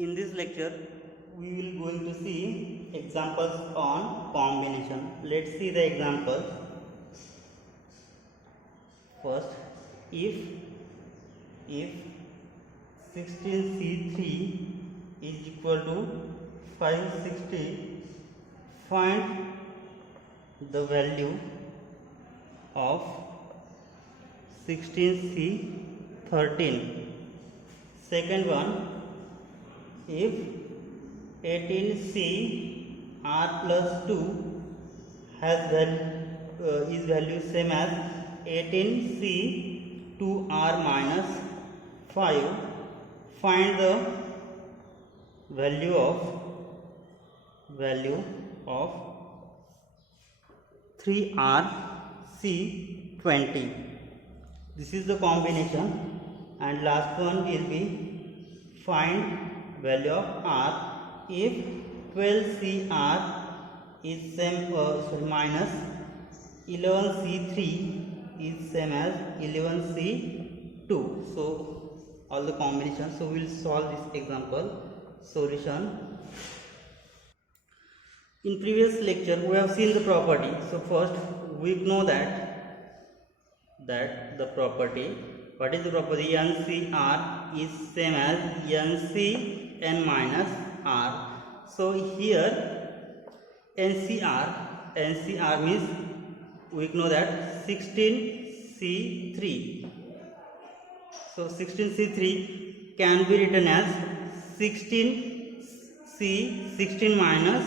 In this lecture, we will going to see examples on combination. Let's see the examples. First, if 16C3 is equal to 560, find the value of 16C13. Second one, if 18C r plus 2 has is value same as 18C 2r minus 5, find the value of 3rc20. This is the combination, and last one will be find value of r if 12cr is same minus 11c3 is same as 11c2. So all the combinations. So we will solve this example. Solution. In previous lecture we have seen the property. So first we know that the property, what is the property? NCR is same as NCn minus r. So here NCR means we know that 16C3. So 16C3 can be written as 16 minus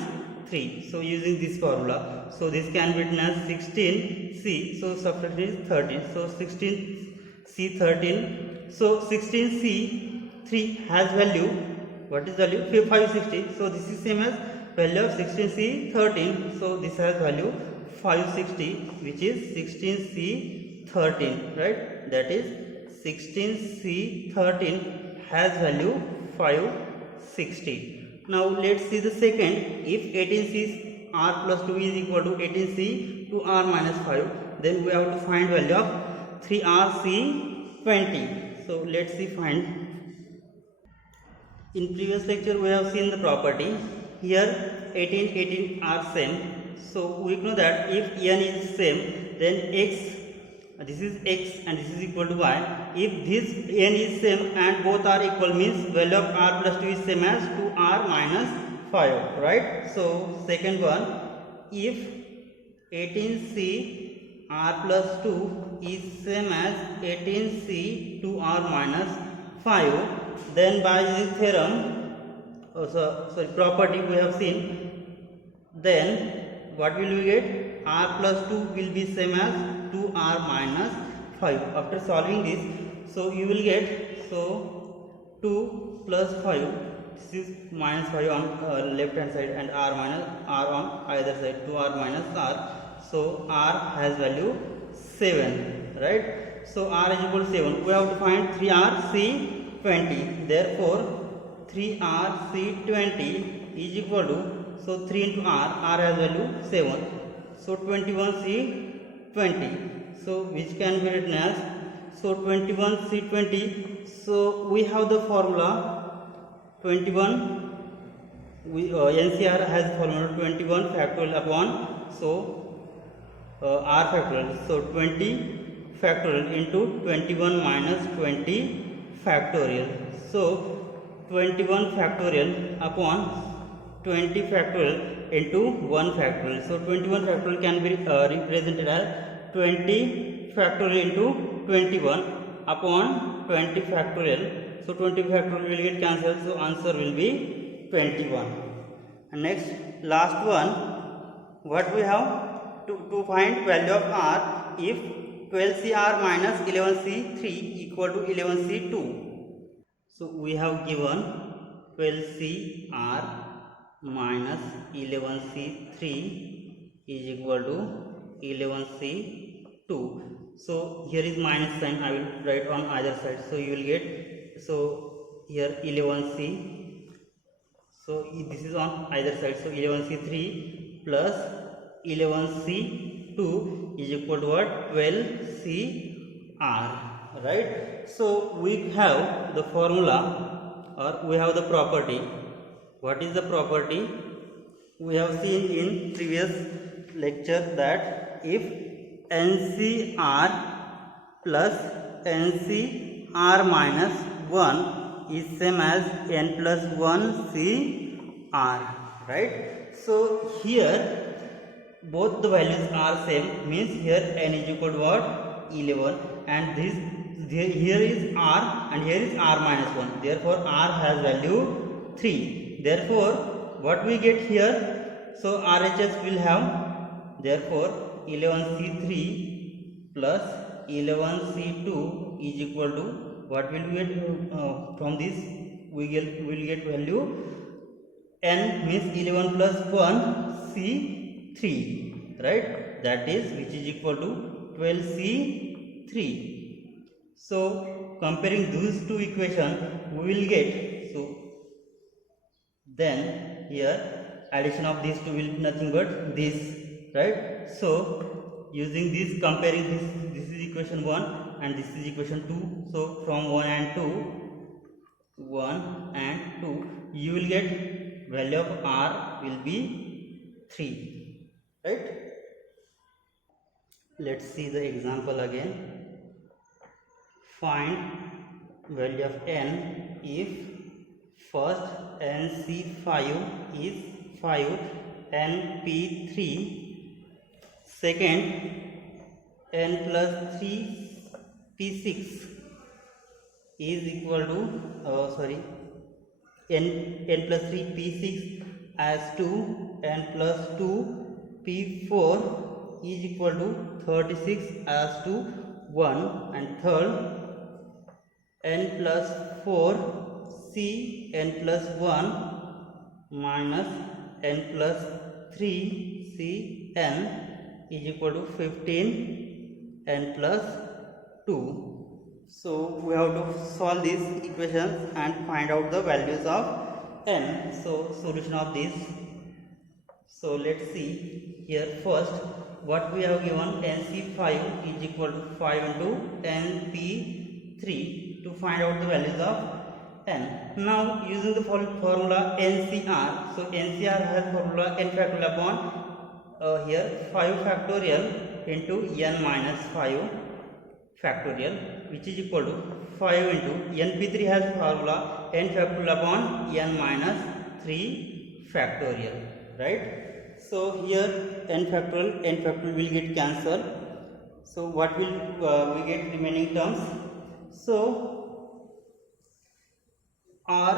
3. So using this formula, so this can be written as 16C. So subtract is 13. So 16C13. So 16C3 has value. What is value? 560. So this is same as value of 16C13. So this has value 560, which is 16C13, right? That is 16C13 has value 560. Now let's see the second. If 18C r plus 2 is equal to 18C to r minus 5, then we have to find value of 3rc20. So let's see find. In previous lecture we have seen the property. Here 18 are same. So we know that if n is same, then x, this is x and this is equal to y. If this n is same and both are equal, means value of r plus 2 is same as 2r minus 5, right? So second one, if 18c r plus 2 is same as 18c 2r minus 5, then by this theorem, property we have seen, then what will we get? R plus 2 will be same as 2r minus 5. After solving this, so you will get, so 2 plus 5, this is minus 5 on left hand side and r minus r on either side, 2r minus r. So r has value 7, right? So r is equal to 7. We have to find 3rc20. Therefore 3rc20 is equal to, so 3 into r has value 7. So 21c20. So which can be written as, so 21c20. So we have the formula 21. NCR has formula 21 factorial upon, so r factorial. So 20 factorial into 21 minus 20 factorial. So 21 factorial upon 20 factorial into 1 factorial. So 21 factorial can be represented as 20 factorial into 21 upon 20 factorial. So 20 factorial will get cancelled. So answer will be 21. And next, last one, what we have to find value of r if 12cr minus 11c3 equal to 11c2. So we have given 12cr minus 11c3 is equal to 11c2. So here is minus sign, I will write on either side. So you will get, so here 11c, so this is on either side. So 11c3 plus 11c2 is equal to what? 12cr, right? So we have the formula or we have the property. What is the property? We have seen in previous lecture that if NCR plus NCR minus 1 is same as n plus 1 CR, right? So here both the values are same, means here n is equal to what? 11, and here is R and here is R minus 1, therefore R has value 3. Therefore what we get here, so RHS will have, therefore 11C3 plus 11C2 is equal to what will we get from this? We will get value n means 11 plus 1 C3, right? That is which is equal to 12C3. So comparing these two equations we will get, so then here addition of these two will be nothing but this, right? So using this, comparing this is equation 1 and this is equation 2, so from 1 and 2 you will get value of R will be 3, right? Let's see the example again. Find value of n if first NC5 is 5, NP3, second n plus 3 P6 is equal to n plus 3 P6 as 2, n plus 2 P4 is equal to 36 as to 1, and third n plus 4 C n plus 1 minus n plus 3 C n is equal to 15 n plus 2. So we have to solve these equations and find out the values of n. So solution of this. So let's see here. First, what we have given, NC5 is equal to 5 into NP3 to find out the values of n. Now using the formula NCR, so NCR has formula n factorial upon here 5 factorial into n minus 5 factorial, which is equal to 5 into NP3 has formula n factorial upon n minus 3 factorial, right? So here n factorial will get cancelled. So what will we get remaining terms? So R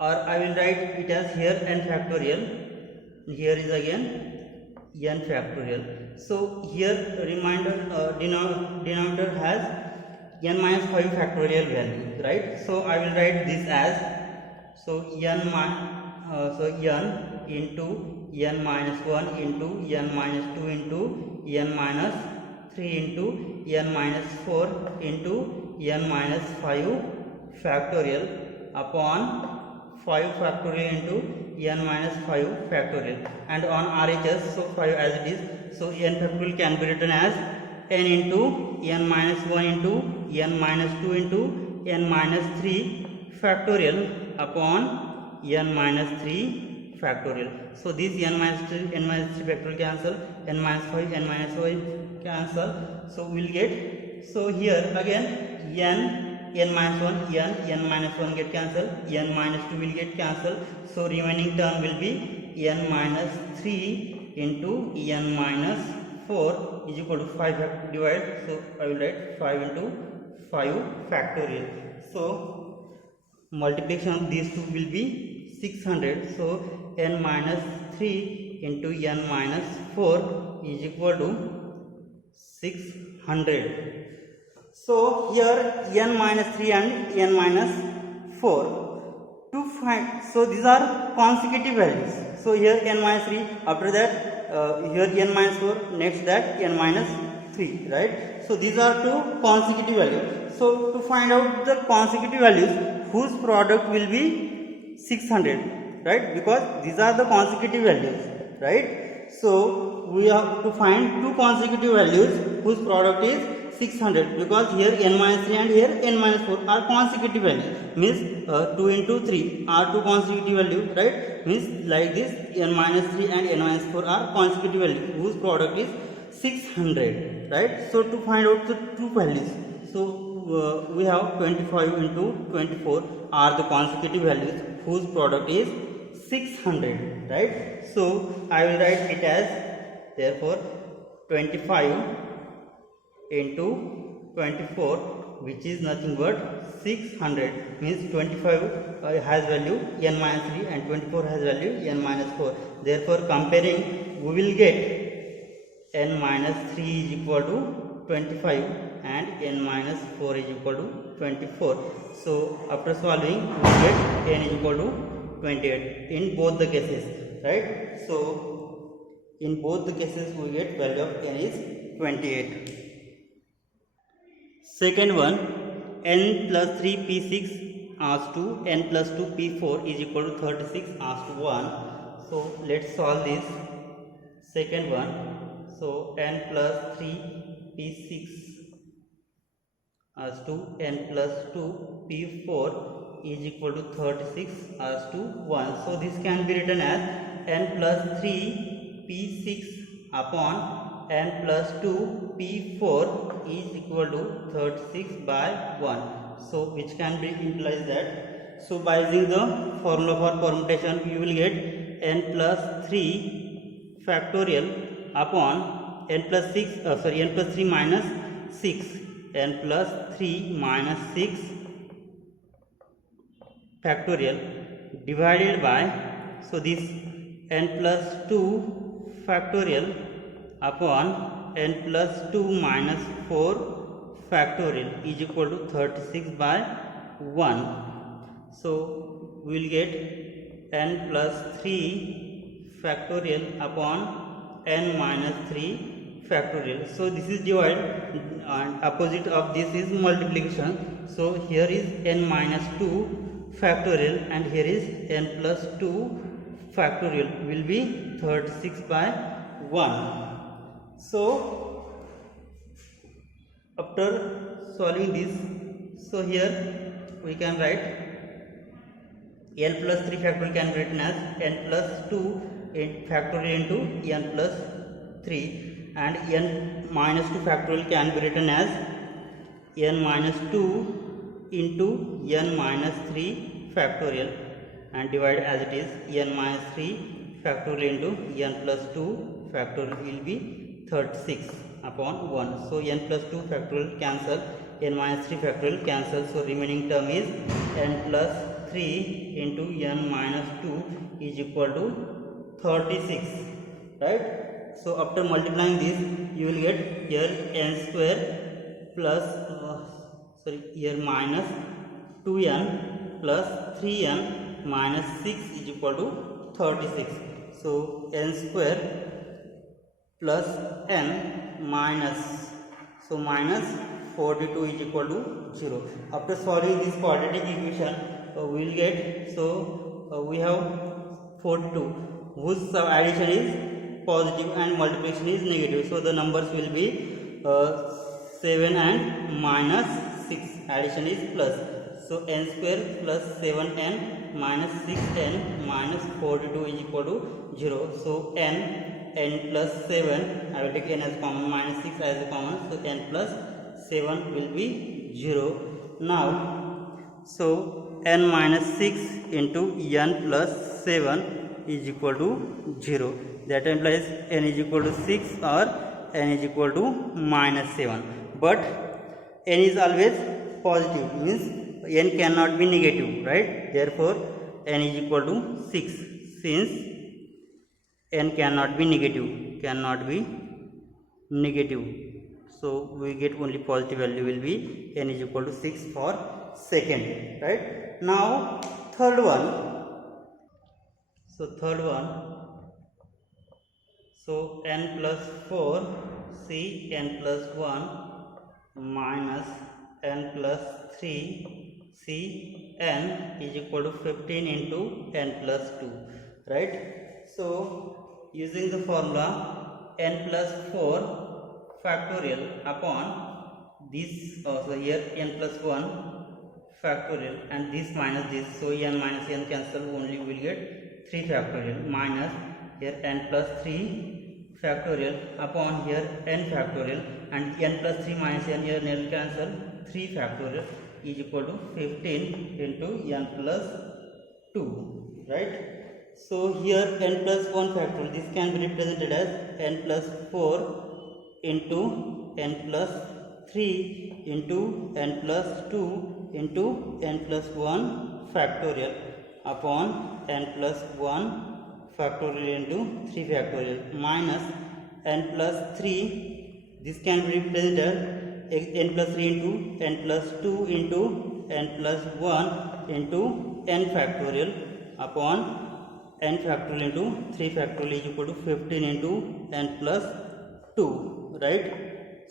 I will write it as here n factorial, here is again n factorial. So here denominator has n minus 5 factorial value, right? So I will write this as, so n into n minus 1 into n minus 2 into n minus 3 into n minus 4 into n minus 5 factorial upon 5 factorial into n minus 5 factorial, and on RHS, so 5 as it is, so n factorial can be written as n into n minus 1 into n minus 2 into n minus 3 factorial upon n minus 3 factorial. So this n minus 3 factorial cancel, n minus 5 n minus 5 cancel, so we will get, so here again n minus 1 n minus 1 get cancelled, n minus 2 will get cancelled, so remaining term will be n minus 3 into n minus 4 is equal to 5 divide, so I will write 5 into 5 factorial. So multiplication of these two will be 600, so n minus 3 into n minus 4 is equal to 600. So here n minus 3 and n minus 4 to find, so these are consecutive values. So here n minus 3, after that here n minus 4, next that n minus 3, right? So these are two consecutive values. So to find out the consecutive values whose product will be 600, right? Because these are the consecutive values, right? So we have to find two consecutive values whose product is 600 because here n minus 3 and here n minus 4 are consecutive value, means 2 into 3 are two consecutive value, right? Means like this n minus 3 and n minus 4 are consecutive value whose product is 600, right? So to find out the two values, so we have 25 into 24 are the consecutive values whose product is 600, right? So I will write it as, therefore 25 into 24, which is nothing but 600, means 25 has value n minus 3 and 24 has value n minus 4. Therefore comparing we will get n minus 3 is equal to 25 and n minus 4 is equal to 24. So after solving we get n is equal to 28 in both the cases, right? So in both the cases we get value of n is 28. Second one, n plus 3 p6 as to n plus 2 p4 is equal to 36 as to 1. So let's solve this second one. So n plus 3 p6 as to n plus 2 p4 is equal to 36 as to 1. So this can be written as n plus 3 p6 upon n plus 2 p4 is equal to 36 by 1. So which can be implies that, so by using the formula for permutation you will get n plus 3 factorial upon n plus 3 minus 6, n plus 3 minus 6 factorial divided by, so this n plus 2 factorial upon n plus 2 minus 4 factorial is equal to 36 by 1. So we will get n plus 3 factorial upon n minus 3 factorial. So this is divide and opposite of this is multiplication. So here is n minus 2 factorial and here is n plus 2 factorial will be 36 by 1. So after solving this, so here we can write n plus 3 factorial can be written as n plus 2 factorial into n plus 3 and n minus 2 factorial can be written as n minus 2 into n minus 3 factorial and divide as it is n minus 3 factorial into n plus 2 factorial will be 36 upon 1. So n plus 2 factorial cancel, n minus 3 factorial cancel, so remaining term is n plus 3 into n minus 2 is equal to 36, right? So after multiplying this you will get here n square plus here minus 2n plus 3n minus 6 is equal to 36. So n square plus n minus, so minus 42 is equal to 0. After solving this quadratic equation we will get, so we have 42 whose addition is positive and multiplication is negative. So the numbers will be 7 and minus 6, addition is plus. So n square plus 7n minus 6n minus 42 is equal to 0. So n plus 7, I will take n as common, minus 6 as common, so n plus 7 will be 0. Now so n minus 6 into n plus 7 is equal to 0. That implies n is equal to 6 or n is equal to minus 7. But n is always positive, means n cannot be negative, right? Therefore n is equal to 6, since n cannot be negative, so we get only positive value will be n is equal to 6 for second, right? Now third one, so n plus 4 c n plus 1 minus n plus 3 c n is equal to 15 into n plus 2, right? So using the formula n plus 4 factorial upon this also here n plus 1 factorial and this minus this, so n minus n cancel, only we will get 3 factorial minus here n plus 3 factorial upon here n factorial and n plus 3 minus n here n cancel, 3 factorial is equal to 15 into n plus 2, right? So here n plus 1 factorial, this can be represented as n plus 4 into n plus 3 into n plus 2 into n plus 1 factorial upon n plus 1 factorial into 3 factorial minus n plus 3, this can be represented as n plus 3 into n plus 2 into n plus 1 into n factorial upon n factorial into 3 factorial is equal to 15 into n plus 2, right?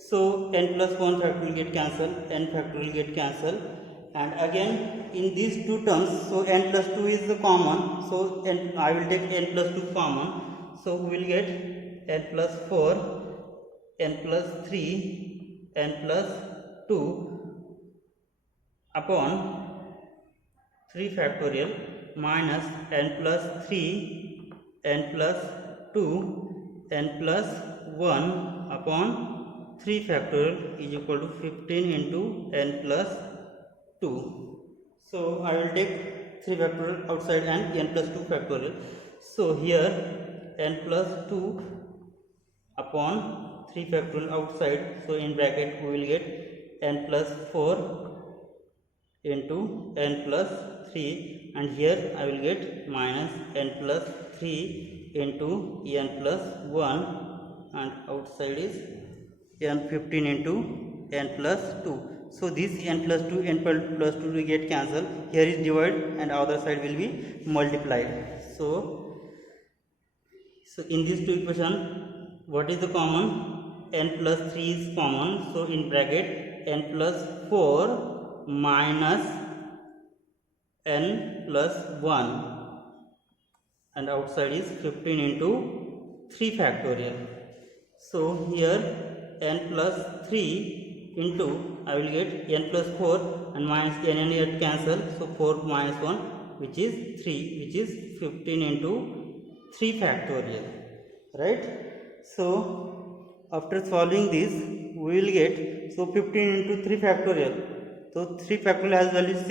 So n plus 1 factorial get cancelled, n factorial get cancelled, and again in these two terms, so n plus 2 is the common, so I will take n plus 2 common, so we will get n plus 4, n plus 3, n plus 2 upon 3 factorial minus n plus 3, n plus 2, n plus 1 upon 3 factorial is equal to 15 into n plus 2. So I will take 3 factorial outside and n plus 2 factorial. So here n plus 2 upon 3 factorial outside, so in bracket we will get n plus 4 into n plus 3, and here I will get minus n plus 3 into n plus 1, and outside is n 15 into n plus 2. So this n plus 2, n plus 2 will get cancelled, here is divide and other side will be multiplied. So in these two equation, what is the common? N plus 3 is common, so in bracket n plus 4 minus n plus 1, and outside is 15 into 3 factorial. So here n plus 3 into, I will get n plus 4 and minus n here cancel, so 4 minus 1 which is 3, which is 15 into 3 factorial, right? So after solving this we will get, so 15 into 3 factorial, so 3 factorial has value 6,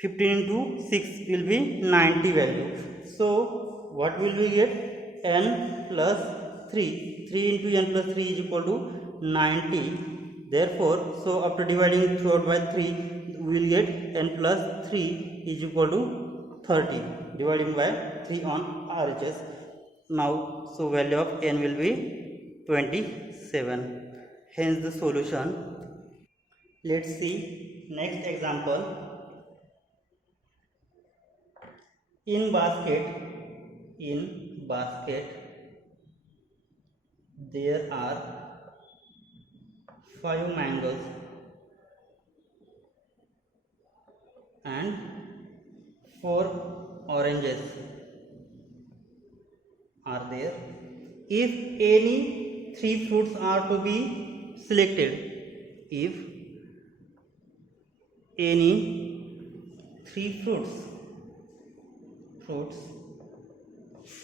15 into 6 will be 90 value. So what will we get? N plus 3 into n plus 3 is equal to 90. Therefore, so after dividing throughout by 3, we will get n plus 3 is equal to 30, dividing by 3 on RHS. Now, so value of n will be 27. Hence the solution. Let's see next example. In basket there are 5 mangoes and 4 oranges are there. If any 3 fruits are to be selected, if any 3 fruits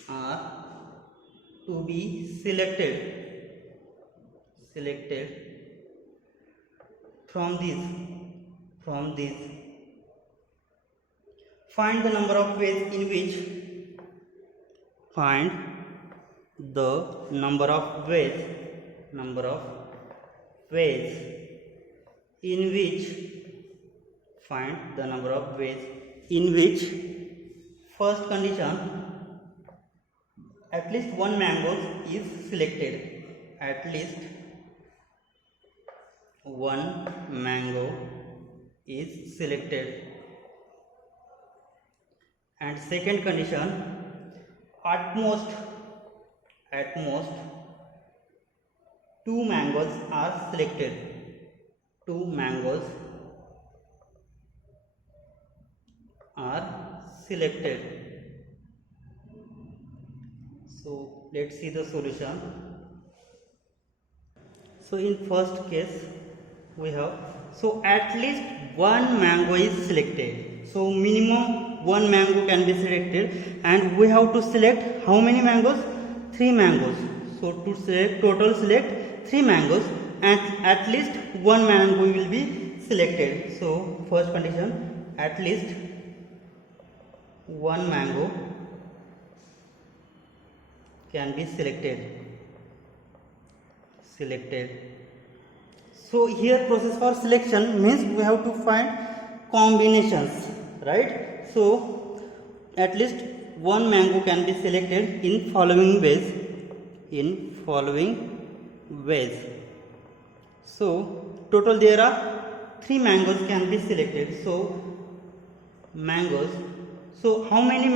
are to be selected from this, find the number of ways in which find the number of ways in which first condition, at least one mango is selected, at least one mango is selected. And second condition, at most 2 mangoes are selected, 2 mangoes are selected. So let's see the solution. So in first case, we have, so at least one mango is selected. So minimum one mango can be selected, and we have to select how many mangoes? 3 mangoes. So to select, total select 3 mangoes, and at least one mango will be selected. So first condition, at least one mango can be selected. So here process for selection means we have to find combinations, right? So at least one mango can be selected in following ways. So total there are 3 mangoes can be selected. So mangoes. So how many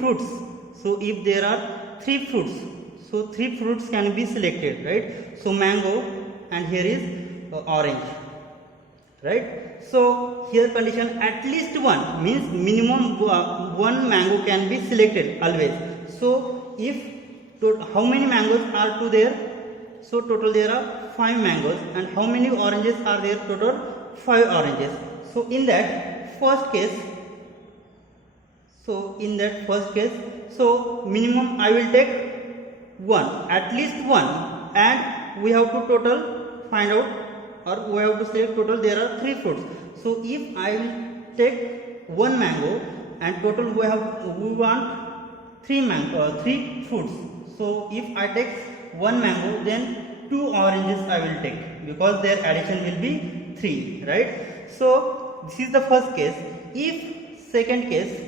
fruits? So if there are 3 fruits, so 3 fruits can be selected, right? So mango, and here is orange, right? So here condition at least one means minimum one mango can be selected always. So if how many mangoes are to there? So total there are 5 mangoes, and how many oranges are there? Total 5 oranges. So in that first case, so minimum I will take one, at least one, and we have to total find out, or we have to select total there are 3 fruits. So if I will take one mango, and total we want 3 fruits. So if I take one mango, then 2 oranges I will take, because their addition will be 3, right? So this is the first case. If second case,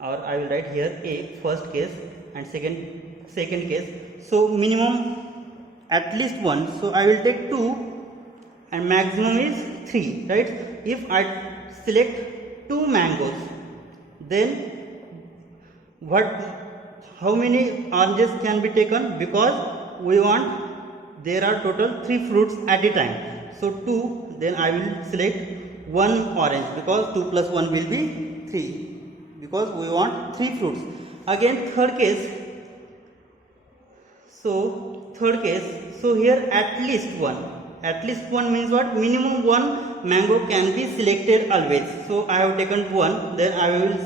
or I will write here A, first case, and second case. So minimum at least one, so I will take 2, and maximum is 3, right? If I select 2 mangoes, then how many oranges can be taken? Because we want there are total 3 fruits at a time. So 2, then I will select 1 orange, because 2 plus 1 will be 3, because we want 3 fruits. Again third case. So here at least one means what? Minimum one mango can be selected always. So I have taken one, then I will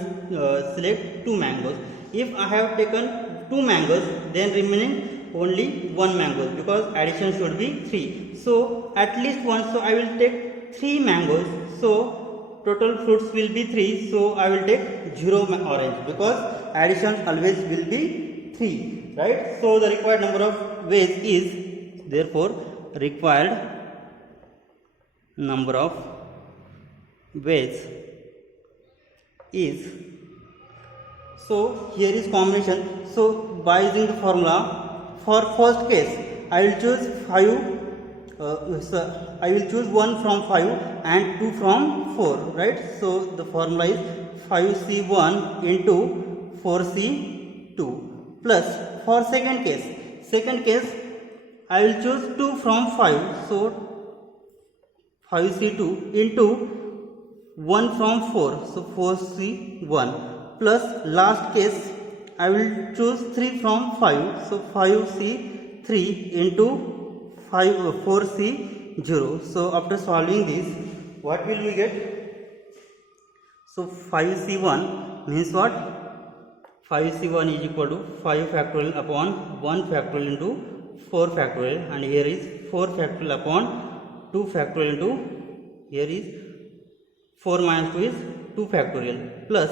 select 2 mangoes. If I have taken 2 mangoes, then remaining only 1 mango, because addition should be 3. So at least one, so I will take 3 mangoes. So total fruits will be 3, so I will take 0 orange, because addition always will be 3, right? So the required number of ways is, therefore required number of ways is, so here is combination. So by using the formula, for first case I will choose 5, I will choose 1 from 5 and 2 from 4, right? So the formula is 5C1 into 4C2 plus, for second case I will choose 2 from 5, so 5C2 into 1 from 4, so 4C1 plus last case I will choose 3 from 5, so 5C3 into 4C0. So after solving this, what will we get? So 5C1 means what? 5C1 is equal to 5 factorial upon 1 factorial into 4 factorial, and here is 4 factorial upon 2 factorial into, here is 4 minus 2 is 2 factorial, plus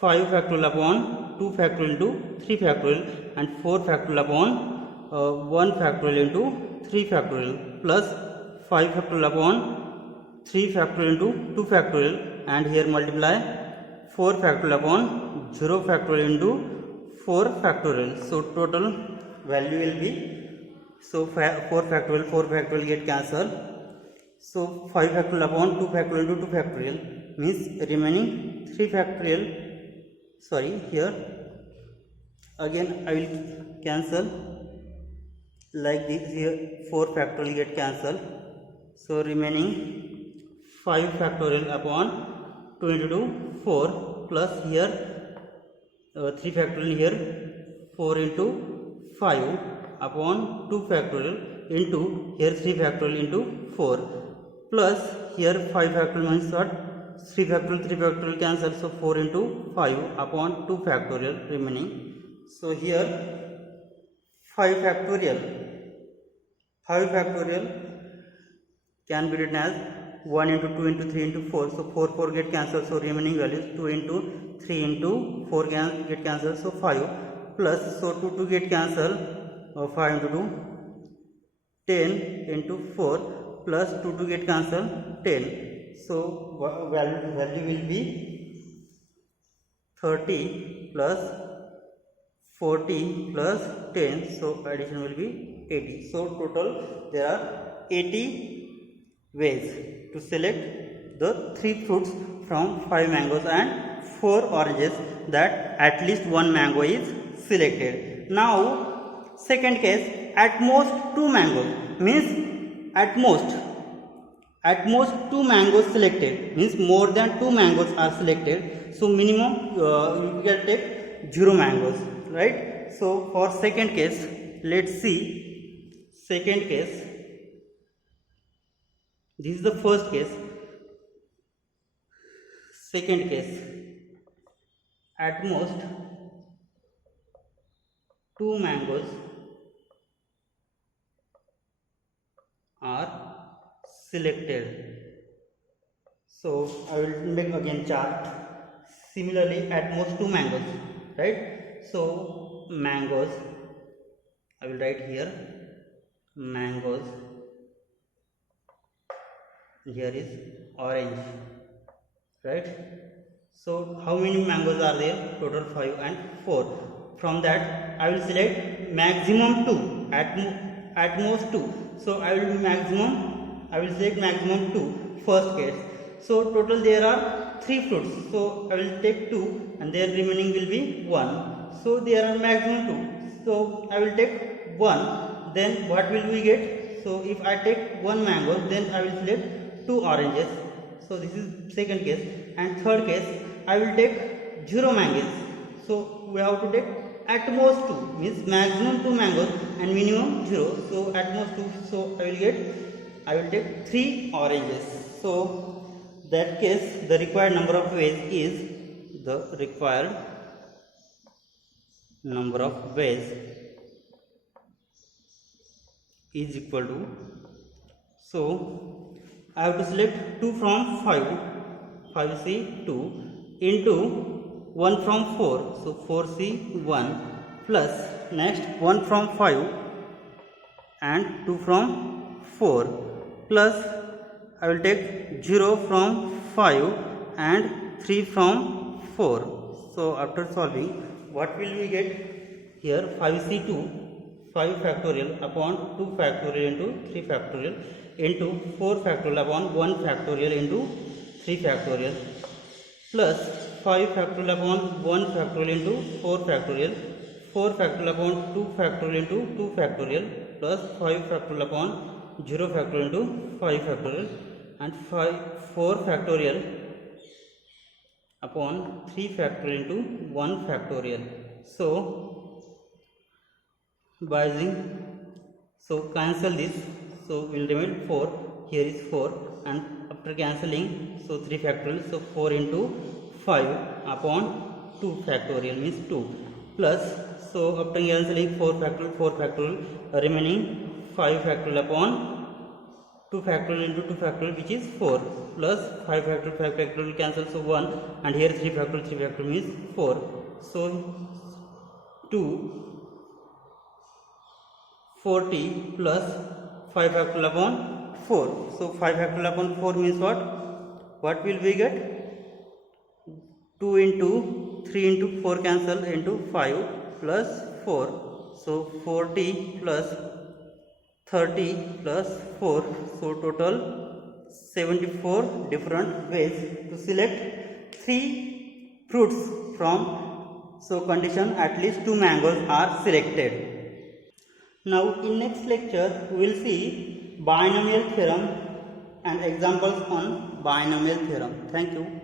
5 factorial upon 2 factorial into 3 factorial, and 4 factorial upon 1 factorial into 3 factorial, plus 5 factorial upon 3 factorial into 2 factorial, and here multiply 4 factorial upon 0 factorial into 4 factorial. So total value will be, so 4 factorial get cancelled. So 5 factorial upon 2 factorial into 2 factorial means remaining 3 factorial. Sorry, here again I will cancel like this. Here 4 factorial get cancelled, so remaining 5 factorial upon 2 into 4 plus here 3 factorial, here 4 into 5 upon 2 factorial, into here 3 factorial into 4 plus here 5 factorial means what? 3 factorial 3 factorial cancel, so 4 into 5 upon 2 factorial remaining. So here 5 factorial can be written as 1 into 2 into 3 into 4, so 4 get cancelled, so remaining values 2 into 3 into 4 get cancelled, so 5 plus, so 2 get cancelled, 5 into 2 10 into 4 plus 2 get cancelled 10, so value will be 30 plus 40 plus 10, so addition will be 80. So total there are 80 ways to select the 3 fruits from 5 mangoes and 4 oranges, that at least 1 mango is selected. Now second case, at most 2 mangoes means at most 2 mangoes selected, means more than 2 mangoes are selected, so minimum you can take 0 mangoes, right? So for second case, let's see second case. This is the first case. Second case, at most 2 mangoes are selected. So I will make again chart. Similarly, at most 2 mangoes, right? So mangoes, I will write here mangoes. Here is orange, right? So how many mangoes are there? Total 5 and 4. From that I will select maximum 2, at most 2. So I will select maximum 2, first case. So total there are 3 fruits, so I will take 2 and their remaining will be 1. So there are maximum 2, so I will take 1. Then what will we get? So if I take 1 mango, then I will select 2 oranges. So this is second case. And third case, I will take 0 mangoes. So we have to take at most 2, means maximum 2 mangoes and minimum 0. So at most 2, so I will take 3 oranges. So that case, the required number of ways is equal to, so I have to select 2 from 5c 2 into 1 from 4, so 4c 1 plus next 1 from 5 and 2 from 4 plus I will take 0 from 5 and 3 from 4. So after solving, what will we get? Here 5c2 5 factorial upon 2 factorial into 3 factorial into 4 factorial upon 1 factorial into 3 factorial plus 5 factorial upon 1 factorial into 4 factorial, 4 factorial upon 2 factorial into 2 factorial plus 5 factorial upon 0 factorial into 5 factorial and 4 factorial upon 3 factorial into 1 factorial. So by using, so cancel this, so will remain 4, here is 4 and after cancelling, so 3 factorial, so 4 into 5 upon 2 factorial means 2 plus, so after cancelling 4 factorial remaining 5 factorial upon 2 factorial into 2 factorial which is 4 plus 5 factorial cancel, so 1 and here 3 factorial means 4, so 2 40 plus 5 factorial upon 4. So 5 factorial upon 4 means what? What will we get? 2 into 3 into 4 cancel into 5 plus 4. So 40 plus 30 plus 4. So total 74 different ways to select 3 fruits from, so condition at least 2 mangoes are selected. Now in next lecture we will see binomial theorem and examples on binomial theorem. Thank you.